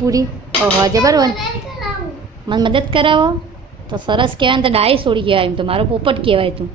પૂરી ઓહો જબર હોય મને મદદ કરાવો તો સરસ કહેવાય ને તો ડાય છોડી કહેવાય એમ તો મારો પોપટ કહેવાય તું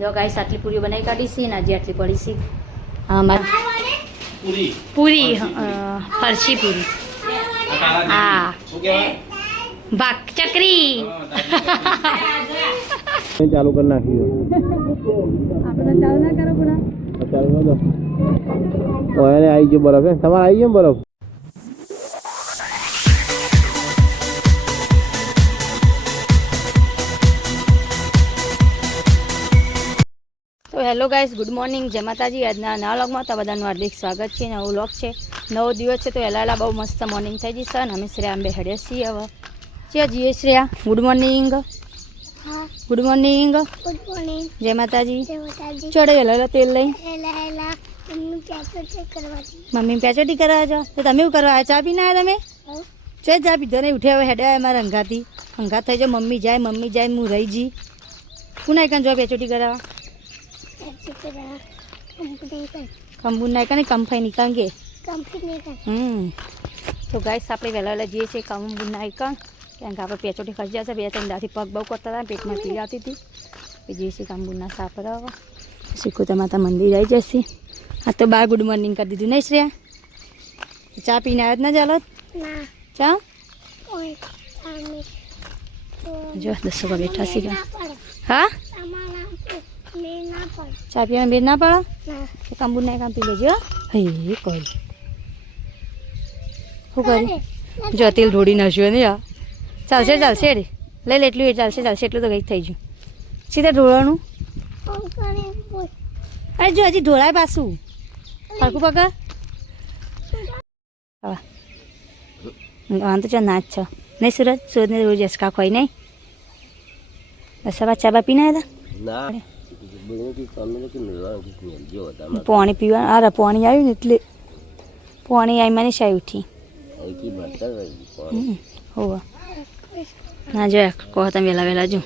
જો ગાઈસ આટલી પૂરીઓ બનાવી કાઢીશી ને આજે આટલી પડીશી હા મારી પૂરી ફરસી પૂરી હા ભાગ ચકરી ચાલુ કરી નાખી આપણે ચાલુ ના કરો પૂરા ચાલુ ના દો ઓય આવી ગયો બરફ તમારે આવી ગયો બરફ તો હેલો ગાઈસ ગુડ મોર્નિંગ જય માતાજી આજના નવા વ્લોગમાં તો બધાનું હાર્દિક સ્વાગત છે નવો વ્લોગ છે નવો દિવસ છે તો વહેલા બહુ મસ્ત મોર્નિંગ થઈ જશે અને અમે શ્રેયા અંબે હેડે છીએ હવે છે જીએ Shreya good morning good morning જય માતાજી ચડે વહેલા તેલ લઈ મમ્મી પેચોટી કરવા છો તો તમે શું કરવા ચા પીને આવ્યા તમે ચે ચા પીધો ને ઉઠ્યા હવે હેડે મારા અંગાથી અંગાત થઈ જાય મમ્મી જાય હું રહી જી કોના કાન જો પેચોટી કરાવવા કંબુ નાખ્યા ને કંફાઈ નીકળે તો ગાઈસ આપણે વહેલા જઈએ છીએ કંબુ નાખ્યા કારણ કે આપણે પેચોટી ખસી જશે 2-3 દાથી પગ બહુ કરતા હતા પેટમાં પીડ આવતી હતી જઈએ છીએ કંબુના સાપરા શીખોતા માતા મંદિર આવી જશે આ તો બાર ગુડ મોર્નિંગ કરી દીધું નહીં શ્રેયા ચા પીને આવ્યા જ ના ચાલો ચા જો 10 વાગે બેઠા છીએ હા ચા પીવાનું બેન ના પડે તો કંબુ ના કામ પી લેજો હે કોઈ શું કરી જો તેલ ઢોળી નાખ્યું ને યાર ચાલશે રે લઈ લે એટલું ચાલશે એટલું તો કંઈક થઈ ગયું સીધા ઢોળવાનું અરે જો હજી ઢોળાય પાછું હરકું પકડ હા તો ચાલ નાચ છો નહીં સુરતને રોજ એસકા ખોઈ નહીં બસ હવે ચા બા પીને આવ્યા પાણી પીવા અરે પાણી આવ્યું ને એટલે પાણી આવી મને શાય ઉઠી હોવા ના જો કહો તમે વહેલા જો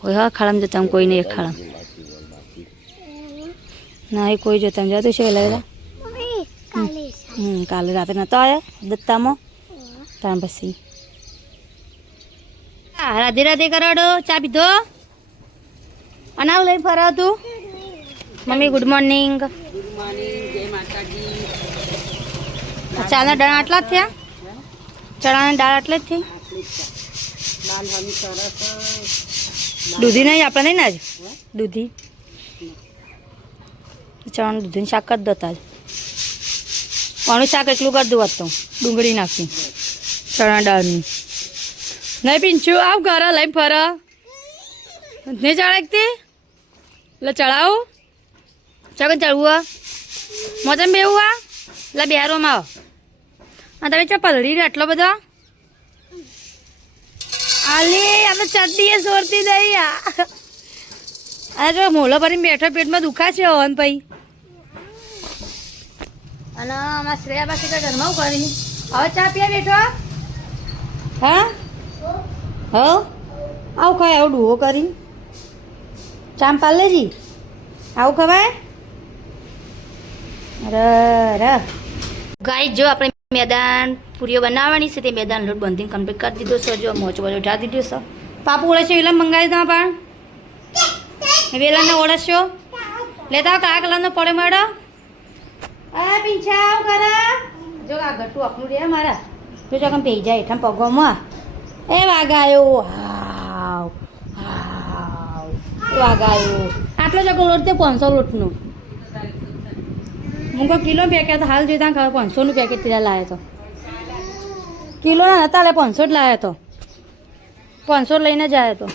કોઈ હા ખાડામાં જતા હું કોઈ નહીં એક ખાડામાં ના એ કોઈ જોતા જતું છે વહેલા કાલે રાતે નહોતો આવ્યો દત્તામાં ત્યાં પછી હા રાધે રાધે કરાડો ચા પીધો અનાવ લઈ ફરાવ તું મમ્મી ગુડ મોર્નિંગ જય માતાજી ચાના દાણા આટલા જ થયા ચણાના દાળ આટલા જ થઈ લાલ હમી સરસ દૂધી નહીં આપણે નહીં ને આજ દૂધી ચણાનું દૂધીનું શાક કરી દો તાજ પાણી શાક એટલું કરી દઉં તો ડુંગળી નાખી ચણા દાળની નહીં પીંછું આવ ઘરે લઈને ફર નહીં ચડાકતી એટલે ચડાવું ચકન ચડવું મોચમ બેવું એટલે બિહારોમાં આવો અને તમે ચા પલડી રહ્યો એટલો બધો આલી આ તો ચડતી સોરતી દઈ આ જો મોલો ભરીને બેઠો પેટમાં દુખા છે હવન પછી અને અમારા શ્રેયા બાકી તો ઘરમાં હું કરી હવે ચા પીવા બેઠો હા આવું ખાય આવું ડૂહો કરી ચામ પાલ લેજી આવું ખવાય અરે ગાય જો આપણે મેદાન પૂરીઓ બનાવવાની છે તે મેદાન લોટ બંધી કમ્પ્લીટ કરી દીધો છે જો મોચો બધો ઉઠા દીધો છે પાપુ ઓળે છે વેલા મંગાવી દો પણ વેલાને ઓળશો લેતા કયા કલરનો પડે મળો અરે પીંછાવ કરા જો આ ગટું આપણું રે મારા જો જો પી જાય હેઠા પગોમાં એ વાગાયો હાવ હાવ વાગાયો આટલો જ લોટ તે 500 લોટનો હું કોઈ કિલો પેકેટ હાલ જોઈતા ખબર 500નું પેકેટ ત્યાં લાવ્યો તો કિલો ના હતા 500 જ લાવ્યો તો 500 લઈને જ આવ્યો તો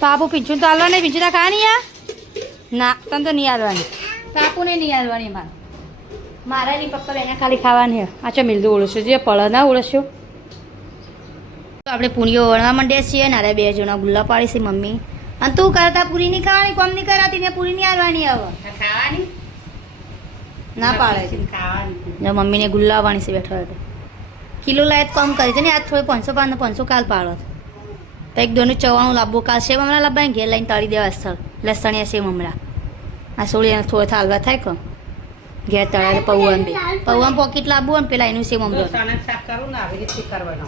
પાપુ પીંછું તો હાલવા નહીં પીંછું તો ખા નહીં ના તને તો નહીં હાલવાની પાપુને નહીં હાલવાની મારા નહીં પપ્પા બેને ખાલી ખાવાની આચો મિલતું ઓળશો જે પળ ના ઓળશો આપણે પૂરીઓ વળવા માંડ્યા છીએ ને અરે 2 જણા ગુલ્લા પાડી છે મમ્મી અને તું કરતા પૂરી નહીં ખાવાની કોમ નહીં કરાતી ને પૂરી નહીં હાલવાની હવે ખાવાની ના પાડે છે ખાવાની જો મમ્મીને ગુલ્લાવાની છે બેઠો બેઠો કિલો લાયત કમ કરી છે ને આજ થોડી 500 કાલ પાડો તો એક દોનું ચવાણું લાવવું કાલ સેવ મમરા લાવવા ઘેર લઈને તળી દેવા સ્થળ લસણિયા સેવ મમરા આ સોળી થોડા થાલવા થાય કો ઘેર તળાવે પૌવાન બી પૌવાન પોકેટ લાવવું અને પેલા એનું સેમ અમરો ચણાનું શાક કરું ને આવી રીતે કરવાનો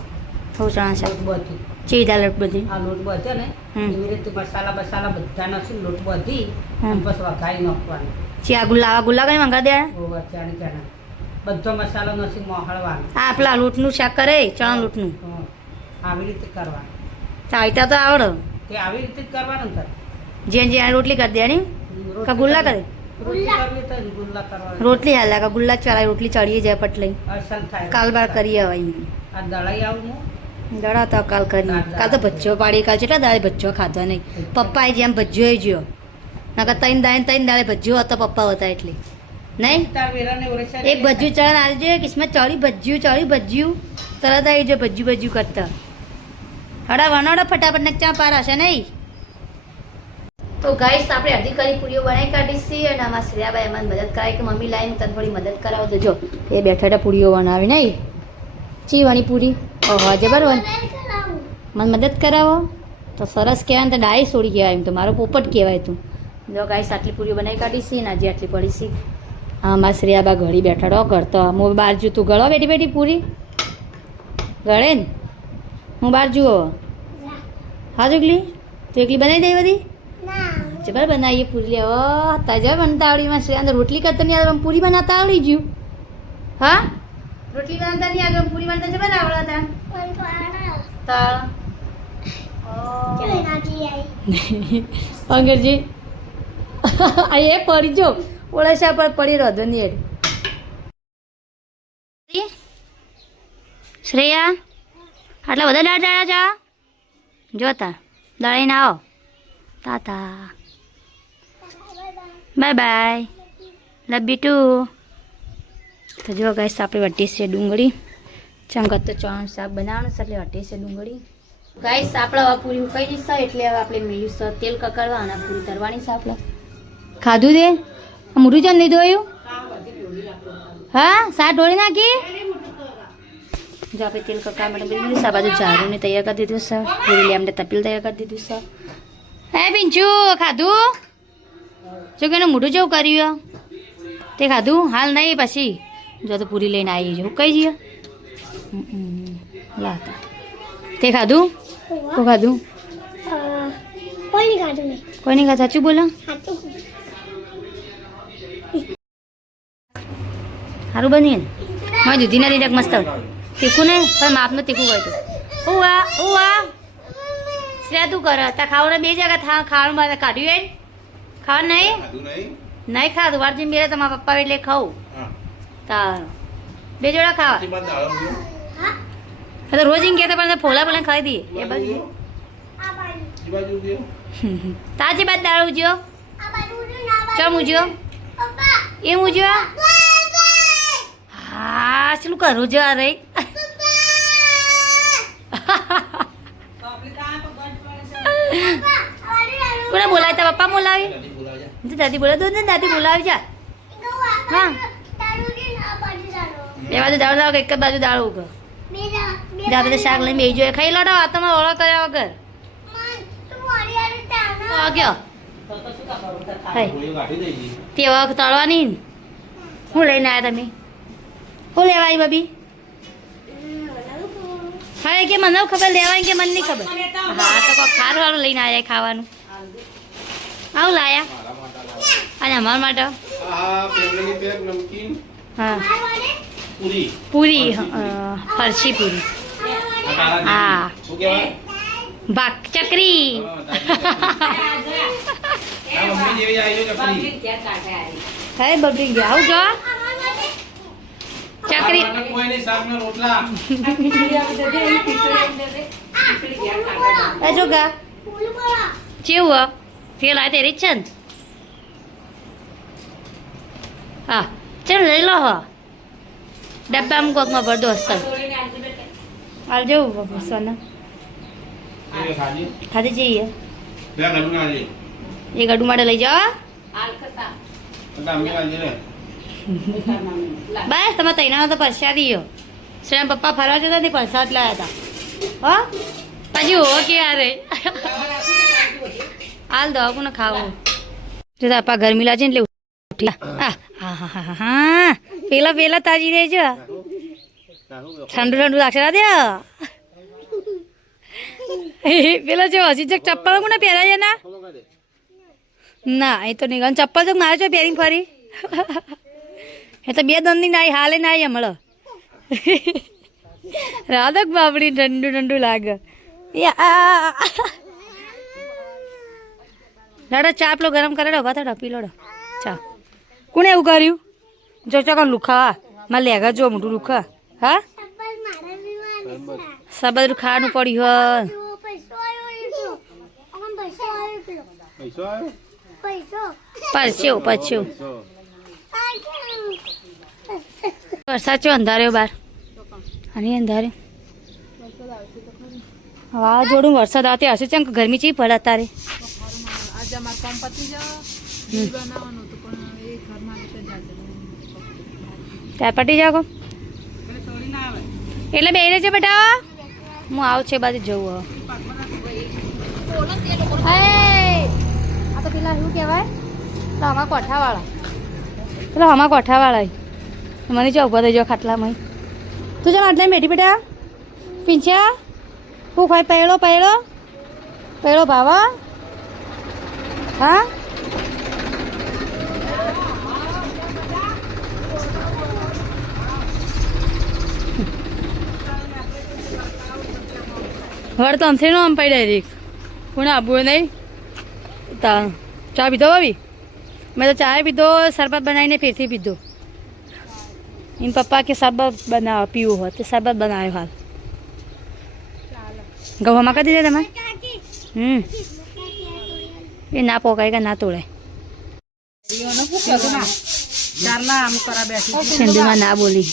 હો ચણા શાક લોટ બધી ચીધા લોટ બધી આ લોટ બધે ને હમ. એવી રીતે મસાલા બસાલા બધા નાખી લોટ બધી હમ. અને પછી વઘારી નાખવાનું ચિયા ગુલ્લા કઈ મંગા દે ઓવા ચણા બધો મસાલો નાખી મોહળવાનો આ પેલા લોટનું શાક કરે ચણા લોટનું હં. આવી રીતે કરવાનું ચાલતા તો આવડે તે આવી રીતે જ કરવાનું ને જે રોટલી કરી દેવાની કા ગુલ્લા કરે રોટલી કરવી તો ગુલ્લા કરવાના રોટલી હાલ કા ગુલ્લા ચડાય રોટલી ચડીએ જાય પટલી અસલ થાય કાલ બાર કરીએ હવે આ દળાઈ આવું હું દડા તો કાલ કરીએ કાલ તો ભજ્જો પાડી કાલ કેટલા દાડે ભજ્જો ખાધો નહીં પપ્પાએ જેમ ભજ્જો જ્યો નકર ત્રણ દાડે ભજ્જો હતો પપ્પા હતા એટલે નહીં તાર વેરાને ઓરેસા એક ભજ્જુ ચણ આવજો કિસ્મત ચડી ભજ્યું તરત આવી જો ભજ્જુ કરતા હડા વનોડા ફટાફટ ને ચા પાર હશે નહીં તો ગાઈસ આપણે અડધી કરી પૂરીઓ બનાવી કાઢીશી અને આમાં શ્રેયાભાઈ મને મદદ કરાવી કે મમ્મી લાવીને તને થોડી મદદ કરાવો તો જો એ બેઠા પૂરીઓ બનાવી નહીં ચીવાની પૂરી ઓહો જબર મને મદદ કરાવો તો સરસ કહેવાય ને તો ડાય છોડી કહેવાય એમ તો મારો પોપટ કહેવાય તું જો ગાઈસ આટલી પૂરીઓ બનાવી કાઢીશી ને આજે આટલી પડીશી હા મારા શ્રેયાબા ઘડી બેઠા ઘર તો હું બહાર જુ તું ગળો બેઠી પૂરી ગળે ને હું બહાર જુઓ હા જુગલી તું એકલી બનાવી દે બધી જબર બનાવીએ પૂરી લેવો તાજા બનતા આવડીમાં શ્રી અંદર રોટલી કરતા નહીં આવે પૂરી બનાવતા આવડી ગયું હા રોટલી બનાવતા નહીં આગળ પૂરી બનાવતા જબર આવડતા તાળ અંગરજી આ એ પડી જો ઓળશા પર પડી રહ્યો નહીં શ્રેયા આટલા બધા દાળ દાડા જા જોતા દળાઈને આવો tata bye bye love you too તો જો ગાઈસ આપણે વટી છે ડુંગળી ચમકત તો ચણ શાક બનાવવાનું છે એટલે વટી છે ડુંગળી ગાઈસ આપણે હવે પૂરી ઉકાઈ જશે એટલે હવે આપણે મેળ્યું છે તેલ કકડવા અને પૂરી તરવાની છે આપણે ખાધું દે મોઢું જેમ નહીં ધોયું હા શાક ઢોળી નાખી જો આપણે તેલ કકડા માટે બધું આ બાજુ ઝાડુને તૈયાર કરી દીધું છે પૂરી લે આપણે તપેલ તૈયાર કરી દીધું છે હે પિંચુ ખાધું જો કે એનું મોઢું જેવું કર્યું તે ખાધું હાલ નહીં પછી જો તો પૂરી લઈને આવી જવું કઈ જઈએ લાતા તે ખાધું તું ખાધું કોઈ નહીં ખાધું સાચું બોલો સારું બની ને મારી દૂધી ના લીધે મસ્ત તીખું ને પણ માપનું તીખું હોય તો ઉવા શ્રેયા તું કરે તા ખાવાનું બે જગ્યા ખાવાનું મારે કાઢ્યું એ ખાવાનું નહીં ખાધું વાર જેમ મેરે તમારા પપ્પા એટલે ખાવું તારું બે જોડા ખાવા તો રોજ એમ કહેતા પણ ફોલા ફોલા ખાઈ દઈએ એ બાજુ તાજી બાદ દાળ ઉજ્યો ચમ ઉજ્યો એમ ઉજ્યો હા શું કરું જો અરે કોને બોલાવી તા પપ્પા બોલાવી દાદી બોલાવી દો ને દાદી બોલાવી જા હા બે બાજુ દાળ દાળ એક જ બાજુ દાળ ઉગો જા બધા શાક લઈને બેસી જોઈએ ખાઈ લો તમે ઓળો કર્યા વગર ગયો તે વખત તળવાની હું લઈને આવ્યા તમે હું લેવા આવી બબી હા કે મને ખબર લેવાય કે મને નહીં ખબર હા તો કોઈ ખારું વાળું લઈને આવ્યા ખાવાનું આવું લાયા અને અમારા માટે હા પૂરી ફરસી પૂરી હા ભાગ ચકરી હે બબડી ગયા આવું જો ચકરી જો ગા કેવું તેલ આ તેરી છે ને હા ચાલ લઈ લો હો ડબ્બામાં કોકમાં ભર દો અસર હાલ જવું સોના ખાધી જઈએ એ ગડું માટે લઈ જાઓ બસ તમે તૈનાનો તો પ્રસાદી શ્રેમ પપ્પા ફરવા જતા તે પ્રસાદ લાયા હતા હો પછી હો કે યાર હાલ દવા કોને ખાવું જો આપા ગરમી લાગે ને એટલે ઉઠી હા હા હા હા પેલા પેલા તાજી રહેજો ઠંડુ ઠંડુ રાખશે દે પેલા જે હજી ચક ચપ્પલ કોને પહેરાય છે ના એ તો નહીં ચપ્પલ તો મારે છો પહેરીને ફરી એ તો 2 દંડની નાઈ હાલે નાઈ હમણાં રાધક બાપડી ઠંડુ ઠંડુ લાગે લાડો ચા પેલો ગરમ કરે ઉભા થા પી લોડો ચા કોને એવું કર્યું જો ચોકન લુખા મારે લેગા જો મોટું લુખા હા સબદ ખાવાનું પડ્યું પરસ્યો પરસ્યો વરસાદ ચો અંધાર્યો બાર અને અંધારે વાવાઝોડું વરસાદ આવતી હશે ચમ ગરમી ચી પડે અત્યારે ત્યાં પટી જાવ એટલે બે છે બેટા હું આવું છે બાજુ જવું હવે આ તો પેલા શું કહેવાય તો આમાં કોઠાવાળા પેલા આમાં કોઠાવાળા મને જો ઉભા થઈ જાઓ ખાટલામાં તું ચાલ આટલા બેઠી બેટા પીંછ્યા શું ખાય પહેલો પહેલો પહેલો ભાવા હા વળ તો આમથી આમ પડી ડાયરેક્ટ કોને આપવું નહીં તા ચા પીધો ભાભી મેં તો ચા પીધો શરબત બનાવીને ફેરથી પીધો એમ પપ્પા કે શરબત બનાવ પીવું હોય તો શરબત બનાવ્યો હાલ ગવામાં કરી દીધા તમે એ ના પોકાય કે ના તોડાય સિંધુમાં ના બોલી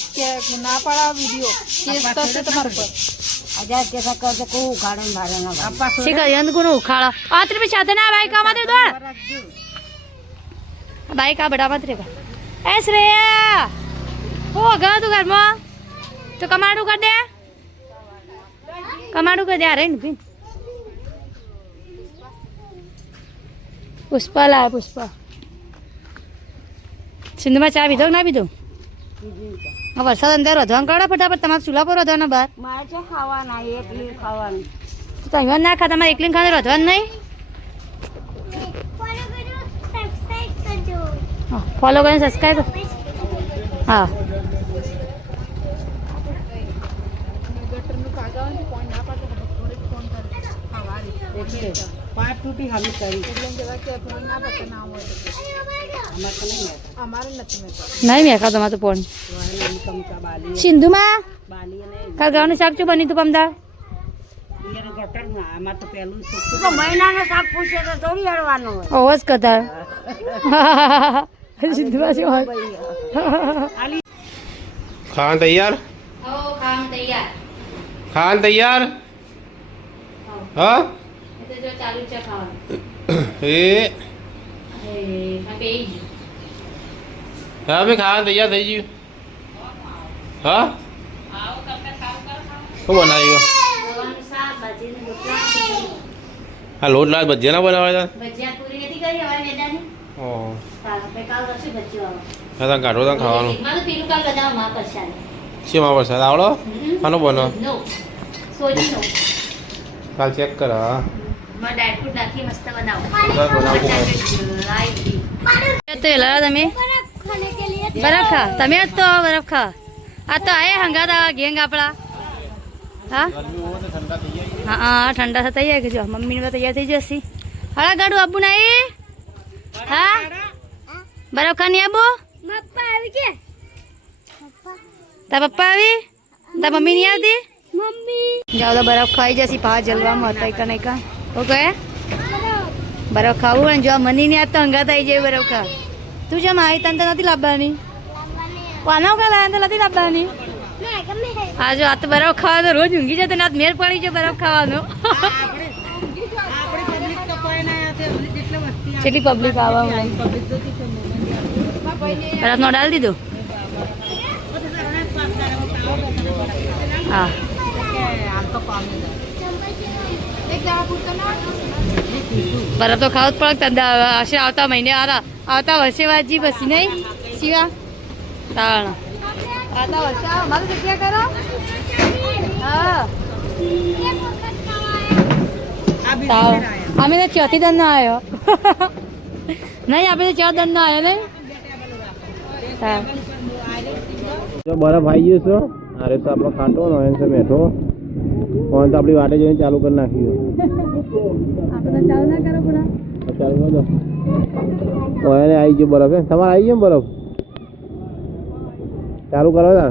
ઉખાડો આત્રી પછી સાથે ના બાઈક આમાં બાઈક આ બડા મત રે એ શ્રેયા હો ગયો તું ઘરમાં તો કમાડું કર દે કમાડું કર દે આ રે ને પુષ્પા લાય પુષ્પા સિંધુમાં ચા પીધો ના પીધો વરસાદ અંદર વધવાનું કાઢો ફટાફટ તમારે ચૂલા પર વધવાના બહાર મારે છે ખાવાના એકલી ખાવાનું તો અહીંયા ના ખા તમારે એકલી ખાને વધવાનું નહીં ફોલો કરીને સબસ્ક્રાઈબ હા પાઇપ તૂટી હાલી કરી નહીં મેં ખાધો તમારે તો ફોન સિંધુમાં કાલ ગાવાનું શાક શું બન્યું તું પમદાર આમાં તો પેલું મહિનાનો શાક પૂછે તો થોડી હળવાનું હોય ઓવો જ કતાર સિંધુમાં શું હોય ખાવાનું તૈયાર ખાવાનું તૈયાર હા ચાલુ છે ખાવાનું એ હા ભાઈ ખાવાનું તૈયાર થઈ ગયું હા શું બનાવ્યું હા લોટ લાલ ભજીયા ના બનાવ્યા હતા હા કાઢો તા ખાવાનું શેમાં વરસાદ આવડો આનો બનો કાલ ચેક કર હા તમે બરફ ખા તમે જ તો બરફ ખા આ તો આયા હંગાતા ગેંગ આપણા હા હા ઠંડા થતા જાય કે જો મમ્મીને તૈયાર થઈ જશે હળા ગાડું આબુ ના હા બરફ ખા નહીં આબુ તાર પપ્પા આવી તાર મમ્મી નહીં આવતી જાઓ તો બરફ ખાઈ જશે પા જલવામાં હતા કે નહીં કા ઓકે બરફ ખાવું ને જો મની ને આજ તો હંગાત આવી જાય બરફ ખા તું જેમ આવી તને તો નથી લાવવાની પાનાવ કા લાયા તો નથી લાવવાની હા જો આ તો બરફ ખાવા તો રોજ ઊંઘી જાય તો ના મેર પડી જાય બરફ ખાવાનો કેટલી પબ્લિક આવવા બરફ નો ડાલ દીધો હા બરફ તો ખાવું જ પડે હશે આવતા મહિને આવતા વર્ષે વાજી પછી નહીં શિવા તાણ આટલા વર્ષે આવો મારી જગ્યા કરો હા તાવ અમે તો ચોથી દન ના આવ્યો નહીં આપણે તો 4 દન ના આવ્યો ને હા જો બરફ આવી ગયો છો અરે તો આપણો ખાટો નો એમ છે મેઠો ફોન તો આપણી વાટે જોઈને ચાલુ કરી નાખ્યું આપણે ચાલુ ના કરો પૂરા ચાલુ કરી દો ઓયલે આવી ગયો બરફ એમ તમારે આવી ગયો ને બરફ ચાલુ કરો ને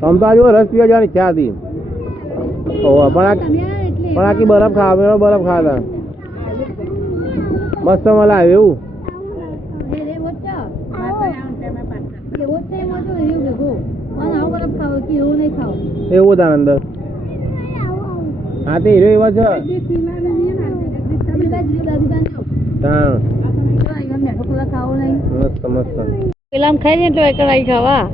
તમ તો આજે રસ પીવા જવાની ઈચ્છા હતી પણ આખી બરફ ખાવા બરફ ખાતા મસ્ત મળે આવે એવું એવું તાર અંદર હા તે હીરો એવા છે મસ્ત મસ્ત પેલા ખાઈ ને એટલે એકણ આવી ખાવા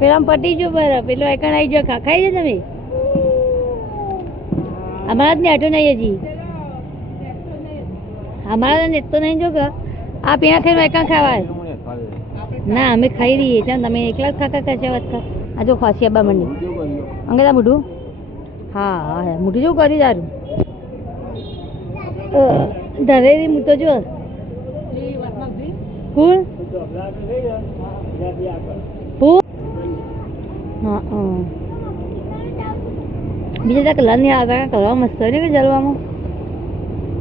પેલા પટી ગયો બરફ પેલો એકણ આવી ગયો ખાઈ છે તમે અમારા જ ને આટો નહીં હજી અમારા ને તો નહીં જો કે આ પીણા ખાઈને એકણ ખાવાય ના અમે ખાઈ રહીએ ચાલ તમે એકલા જ ખાતા ખાચા વાત ખા આ જો ખાસી આબા મંડી અંગેલા મોઢું હા હા મોઢું જેવું કરી દારું ધરેરી હું તો જો ફૂલ ફૂલ હા બીજા કલર નહીં આવતા કલર મસ્ત હોય ને જલવામાં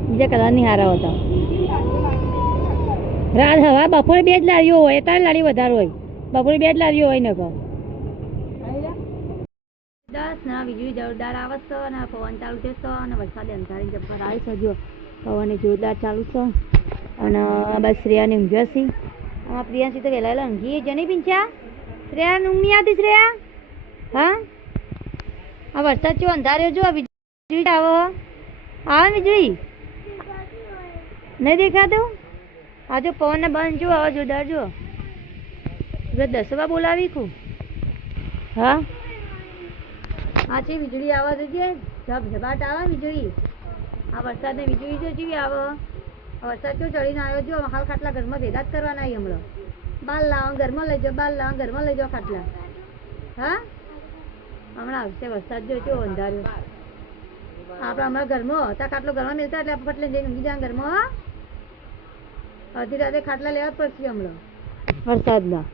બીજા કલર નહીં હારા હોતા રાત હવા બપોરે 2 જ લારીઓ હોય એટલે લારી વધારે હોય બપોરે 2 જ લારીઓ હોય ને કહો 10 ના વીજળી જોરદાર આવે છે અને પવન ચાલુ થયો છે અને વરસાદ અંધારી જબ્બર આવે છે જો પવન જોરદાર ચાલુ છે અને બસ શ્રેયાને ઊંઘ્યો છે આ પ્રિયાંશી તો વહેલા ઊંઘી જની પીંછા શ્રેયા ઊંઘ નહીં આવતી શ્રેયા હા આ વરસાદ જો અંધાર્યો જો વીજળી આવે આવે વીજળી નહીં દેખાતું આ જો પવનને બંધ જો આવા જોરદાર જો 10 બોલાવી ખું હા આ છે વીજળી આવવા જોઈએ ઝબઝબાટ આવે વીજળી આ વરસાદને વીજળી જો જેવી આવે વરસાદ જો ચડીને આવ્યો જો હાલ ખાટલા ઘરમાં ભેગા જ કરવાના આવી હમણાં બાર લાવો ઘરમાં લઈ જાઓ બાર લાવો ઘરમાં લઈ જાઓ ખાટલા હા હમણાં આવશે વરસાદ જો અંધાર્યો આપણે હમણાં ઘરમાં ત્યાં ખાટલો ઘરમાં મિલતા એટલે ફટલે જઈને ઊંઘી જાય ઘરમાં અડધી રાતે ખાટલા લેવા જ પડશે હમણાં વરસાદના